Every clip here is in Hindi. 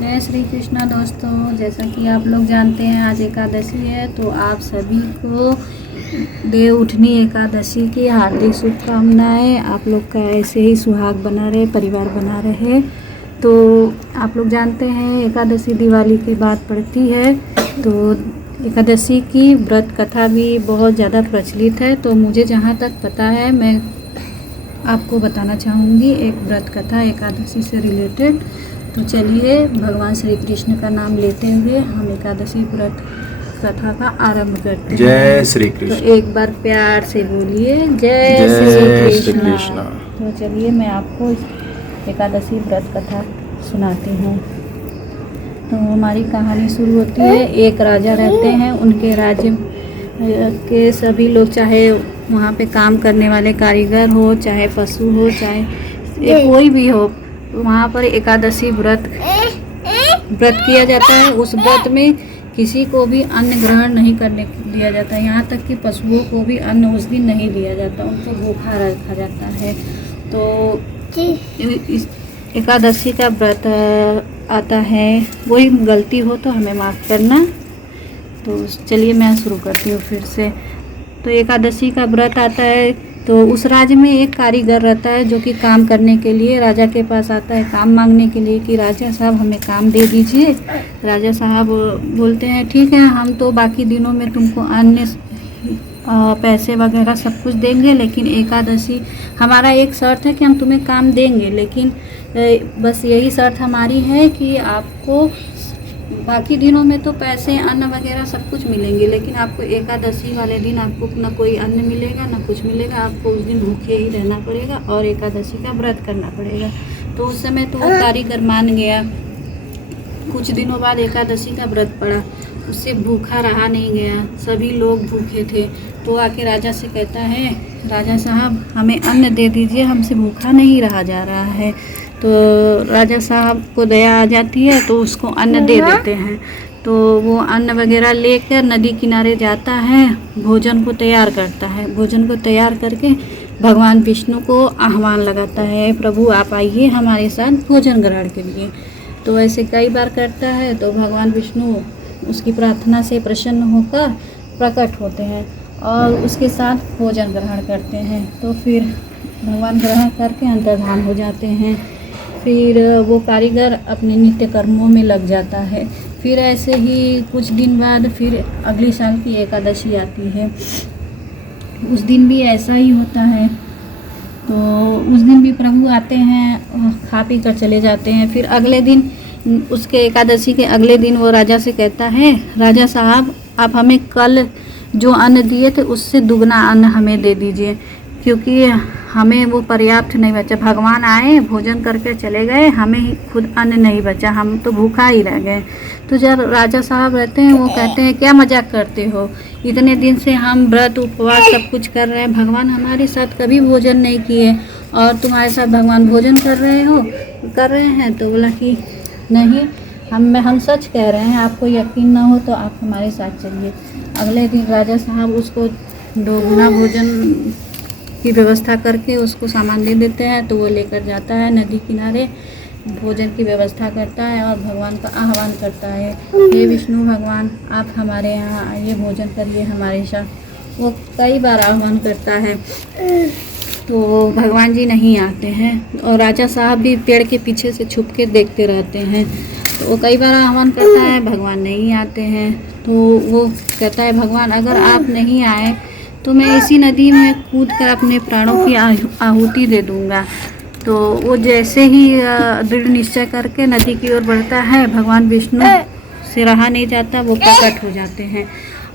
जय श्री कृष्णा दोस्तों, जैसा कि आप लोग जानते हैं आज एकादशी है, तो आप सभी को देव उठनी एकादशी की हार्दिक शुभकामनाएं। आप लोग का ऐसे ही सुहाग बना रहे, परिवार बना रहे। तो आप लोग जानते हैं एकादशी दिवाली के बाद पड़ती है, तो एकादशी की व्रत कथा भी बहुत ज़्यादा प्रचलित है। तो मुझे जहाँ तक पता है मैं आपको बताना चाहूँगी एक व्रत कथा एकादशी से रिलेटेड। तो चलिए भगवान श्री कृष्ण का नाम लेते हुए हम एकादशी व्रत कथा का आरंभ करते हैं। जय श्री कृष्ण। तो एक बार प्यार से बोलिए जय श्री कृष्ण। तो चलिए मैं आपको एकादशी व्रत कथा सुनाती हूँ। तो हमारी कहानी शुरू होती है। एक राजा रहते हैं, उनके राज्य के सभी लोग, चाहे वहाँ पे काम करने वाले कारीगर हो, चाहे पशु हो, चाहे कोई भी हो, वहाँ पर एकादशी व्रत किया जाता है। उस व्रत में किसी को भी अन्न ग्रहण नहीं करने दिया जाता, यहाँ तक कि पशुओं को भी अन्न उस दिन नहीं दिया जाता, उनको भूखा रखा जाता है। तो इस एकादशी का व्रत आता है। वही गलती हो तो हमें माफ़ करना। तो चलिए मैं शुरू करती हूँ फिर से। तो एकादशी का व्रत आता है, तो उस राज्य में एक कारीगर रहता है जो कि काम करने के लिए राजा के पास आता है, काम मांगने के लिए कि राजा साहब हमें काम दे दीजिए। राजा साहब बोलते हैं ठीक है, हम तो बाकी दिनों में तुमको अन्य पैसे वगैरह सब कुछ देंगे, लेकिन एकादशी हमारा एक शर्त है कि हम तुम्हें काम देंगे, लेकिन बस यही शर्त हमारी है कि आपको बाकी दिनों में तो पैसे अन्न वगैरह सब कुछ मिलेंगे, लेकिन आपको एकादशी वाले दिन आपको ना कोई अन्न मिलेगा ना कुछ मिलेगा, आपको उस दिन भूखे ही रहना पड़ेगा और एकादशी का व्रत करना पड़ेगा। तो उस समय तो वो कारीगर मान गया। कुछ दिनों बाद एकादशी का व्रत पड़ा, उससे भूखा रहा नहीं गया, सभी लोग भूखे थे। तो आके राजा से कहता है, राजा साहब हमें अन्न दे दीजिए, हमसे भूखा नहीं रहा जा रहा है। तो राजा साहब को दया आ जाती है, तो उसको अन्न दे देते हैं। तो वो अन्न वगैरह लेकर नदी किनारे जाता है, भोजन को तैयार करता है। भोजन को तैयार करके भगवान विष्णु को आह्वान लगाता है, प्रभु आप आइए हमारे साथ भोजन ग्रहण के लिए। तो ऐसे कई बार करता है, तो भगवान विष्णु उसकी प्रार्थना से प्रसन्न होकर प्रकट होते हैं और उसके साथ भोजन ग्रहण करते हैं। तो फिर भगवान ग्रहण करके अंतर्धान हो जाते हैं। फिर वो कारीगर अपने नित्य कर्मों में लग जाता है। फिर ऐसे ही कुछ दिन बाद फिर अगले साल की एकादशी आती है। उस दिन भी ऐसा ही होता है। तो उस दिन भी प्रभु आते हैं, खा पी कर चले जाते हैं। फिर अगले दिन, उसके एकादशी के अगले दिन वो राजा से कहता है, राजा साहब आप हमें कल जो अन्न दिए थे उससे दुगना अन्न हमें दे दीजिए, क्योंकि हमें वो पर्याप्त नहीं बचा। भगवान आए, भोजन करके चले गए, हमें ही खुद अन्न नहीं बचा, हम तो भूखा ही रह गए। तो जब राजा साहब रहते हैं, वो कहते हैं क्या मजाक करते हो, इतने दिन से हम व्रत उपवास सब कुछ कर रहे हैं, भगवान हमारे साथ कभी भोजन नहीं किए और तुम्हारे साथ भगवान भोजन कर रहे हैं। तो बोला कि नहीं, हम सच कह रहे हैं, आपको यकीन ना हो तो आप हमारे साथ चलिए। अगले दिन राजा साहब उसको दोगुना भोजन की व्यवस्था करके उसको सामान दे देते हैं। तो वो लेकर जाता है नदी किनारे, भोजन की व्यवस्था करता है और भगवान का आह्वान करता है, हे विष्णु भगवान आप हमारे यहाँ आइए, भोजन करिए हमारे साथ। वो कई बार आह्वान करता है, तो भगवान जी नहीं आते हैं और राजा साहब भी पेड़ के पीछे से छुप के देखते रहते हैं। तो वो कई बार आह्वान करता है, भगवान नहीं आते हैं। तो वो कहता है, भगवान अगर आप नहीं आए तो मैं इसी नदी में कूद कर अपने प्राणों की आहुति दे दूंगा। तो वो जैसे ही दृढ़ निश्चय करके नदी की ओर बढ़ता है, भगवान विष्णु से रहा नहीं जाता, वो प्रकट हो जाते हैं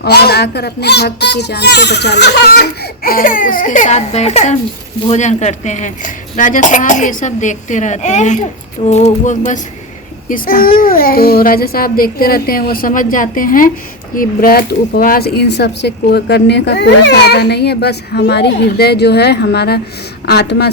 और आकर अपने भक्त की जान को बचा लेते हैं और उसके साथ बैठकर भोजन करते हैं। राजा साहब ये सब देखते रहते हैं। तो वो बस तो राजा साहब देखते रहते हैं, वो समझ जाते हैं कि व्रत उपवास इन सब से करने का कोई फायदा नहीं है। बस हमारी हृदय जो है, हमारा आत्मा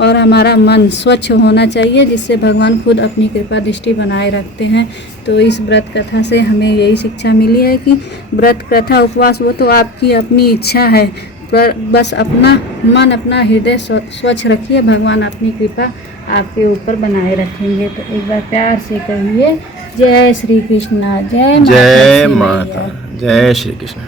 और हमारा मन स्वच्छ होना चाहिए, जिससे भगवान खुद अपनी कृपा दृष्टि बनाए रखते हैं। तो इस व्रत कथा से हमें यही शिक्षा मिली है कि व्रत कथा उपवास वो तो आपकी अपनी इच्छा है, पर बस अपना मन अपना हृदय स्वच्छ रखिए, भगवान अपनी कृपा आपके ऊपर बनाए रखेंगे। तो एक बार प्यार से कहिए जय श्री कृष्णा, जय जय माता, माता, जय श्री कृष्ण।